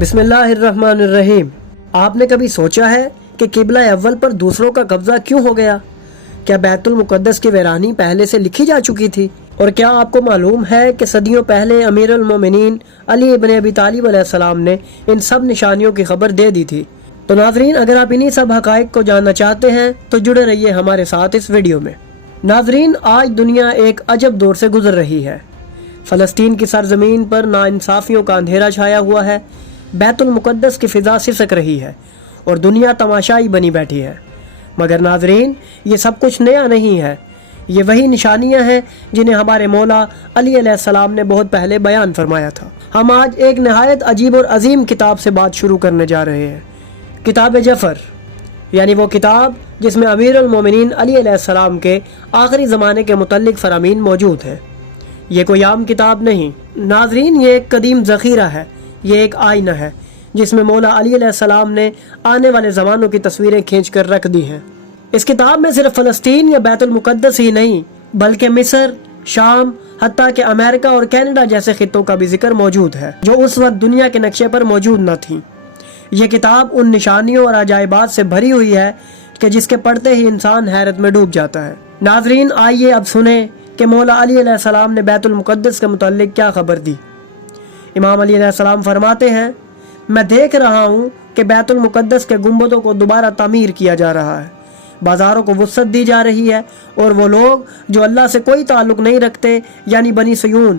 بسم اللہ الرحمن الرحیم۔ آپ نے کبھی سوچا ہے کہ قبلہ اول پر دوسروں کا قبضہ کیوں ہو گیا؟ کیا بیت المقدس کی ویرانی پہلے سے لکھی جا چکی تھی؟ اور کیا آپ کو معلوم ہے کہ صدیوں پہلے امیر المومنین علی ابن ابی طالب علیہ السلام نے ان سب نشانیوں کی خبر دے دی تھی؟ تو ناظرین، اگر آپ انہی سب حقائق کو جاننا چاہتے ہیں تو جڑے رہیے ہمارے ساتھ اس ویڈیو میں۔ ناظرین، آج دنیا ایک عجب دور سے گزر رہی ہے۔ فلسطین کی سرزمین پر ناانصافیوں کا اندھیرا چھایا ہوا ہے، بیت المقدس کی فضا سسک رہی ہے اور دنیا تماشائی بنی بیٹھی ہے۔ مگر ناظرین، یہ سب کچھ نیا نہیں ہے، یہ وہی نشانیاں ہیں جنہیں ہمارے مولا علی علیہ السلام نے بہت پہلے بیان فرمایا تھا۔ ہم آج ایک نہایت عجیب اور عظیم کتاب سے بات شروع کرنے جا رہے ہیں، کتاب جعفر، یعنی وہ کتاب جس میں امیر المومنین علی علیہ السلام کے آخری زمانے کے متعلق فرامین موجود ہیں۔ یہ کوئی عام کتاب نہیں ناظرین، یہ ایک قدیم ذخیرہ ہے، یہ ایک آئینہ ہے جس میں مولا علی علیہ السلام نے آنے والے زمانوں کی تصویریں کھینچ کر رکھ دی ہیں۔ اس کتاب میں صرف فلسطین یا بیت المقدس ہی نہیں بلکہ مصر، شام، حتیٰ کہ امریکہ اور کینیڈا جیسے خطوں کا بھی ذکر موجود ہے جو اس وقت دنیا کے نقشے پر موجود نہ تھیں۔ یہ کتاب ان نشانیوں اور عجائبات سے بھری ہوئی ہے کہ جس کے پڑھتے ہی انسان حیرت میں ڈوب جاتا ہے۔ ناظرین، آئیے اب سنیں کہ مولا علی علیہ السلام نے بیت المقدس کے متعلق کیا خبر دی۔ امام علی علیہ السلام فرماتے ہیں، میں دیکھ رہا ہوں کہ بیت المقدس کے گنبدوں کو دوبارہ تعمیر کیا جا رہا ہے، بازاروں کو وسعت دی جا رہی ہے، اور وہ لوگ جو اللہ سے کوئی تعلق نہیں رکھتے یعنی بنی صیون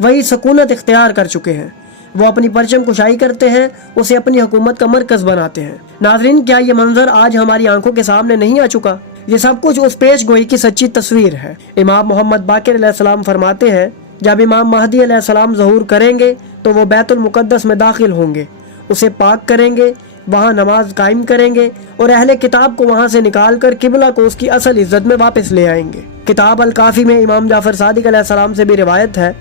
وہی سکونت اختیار کر چکے ہیں۔ وہ اپنی پرچم کشائی کرتے ہیں، اسے اپنی حکومت کا مرکز بناتے ہیں۔ ناظرین، کیا یہ منظر آج ہماری آنکھوں کے سامنے نہیں آ چکا؟ یہ سب کچھ اس پیش گوئی کی سچی تصویر ہے۔ امام محمد باقر علیہ السلام فرماتے ہیں، جب امام مہدی علیہ السلام ظہور کریں گے تو وہ بیت المقدس میں داخل ہوں گے، اسے پاک کریں گے، وہاں نماز قائم کریں گے اور اہل کتاب کو وہاں سے نکال کر قبلہ کو اس کی اصل عزت میں واپس لے آئیں گے۔ کتاب الکافی میں امام جعفر صادق علیہ السلام سے بھی روایت ہے،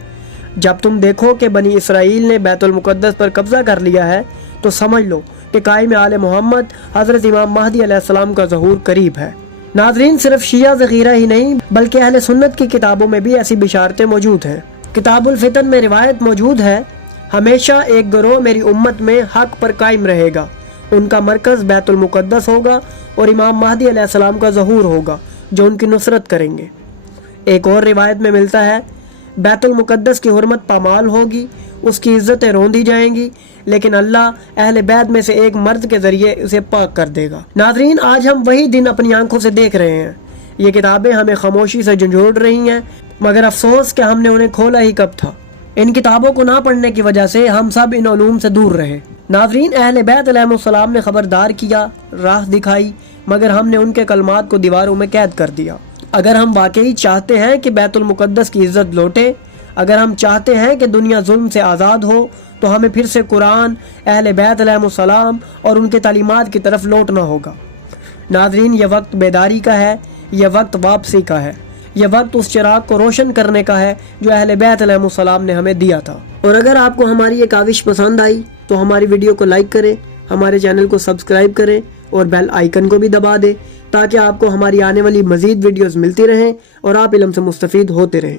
جب تم دیکھو کہ بنی اسرائیل نے بیت المقدس پر قبضہ کر لیا ہے تو سمجھ لو کہ قائم آل محمد حضرت امام مہدی علیہ السلام کا ظہور قریب ہے۔ ناظرین، صرف شیعہ ذخیرہ ہی نہیں بلکہ اہل سنت کی کتابوں میں بھی ایسی بشارتیں موجود ہیں۔ کتاب الفتن میں روایت موجود ہے، ہمیشہ ایک گروہ میری امت میں حق پر قائم رہے گا، ان کا مرکز بیت المقدس ہوگا اور امام مہدی علیہ السلام کا ظہور ہوگا جو ان کی نصرت کریں گے۔ ایک اور روایت میں ملتا ہے، بیت المقدس کی حرمت پامال ہوگی، اس کی عزتیں روندی جائیں گی، لیکن اللہ اہل بیت میں سے ایک مرد کے ذریعے اسے پاک کر دے گا۔ ناظرین، آج ہم وہی دن اپنی آنکھوں سے دیکھ رہے ہیں۔ یہ کتابیں ہمیں خاموشی سے جھنجھوڑ رہی ہیں، مگر افسوس کہ ہم نے انہیں کھولا ہی کب تھا۔ ان کتابوں کو نہ پڑھنے کی وجہ سے ہم سب ان علوم سے دور رہے۔ ناظرین، اہل بیت علیہ السلام نے خبردار کیا، راہ دکھائی، مگر ہم نے ان کے کلمات کو دیواروں میں قید کر دیا۔ اگر ہم واقعی چاہتے ہیں کہ بیت المقدس کی عزت لوٹے، اگر ہم چاہتے ہیں کہ دنیا ظلم سے آزاد ہو، تو ہمیں پھر سے قرآن، اہل بیت علیہ السلام اور ان کے تعلیمات کی طرف لوٹنا ہوگا۔ ناظرین، یہ وقت بیداری کا ہے، یہ وقت واپسی کا ہے، یہ وقت اس چراغ کو روشن کرنے کا ہے جو اہل بیت علیہ السلام نے ہمیں دیا تھا۔ اور اگر آپ کو ہماری یہ کاوش پسند آئی تو ہماری ویڈیو کو لائک کریں، ہمارے چینل کو سبسکرائب کریں اور بیل آئیکن کو بھی دبا دیں تاکہ آپ کو ہماری آنے والی مزید ویڈیوز ملتی رہیں اور آپ علم سے مستفید ہوتے رہیں۔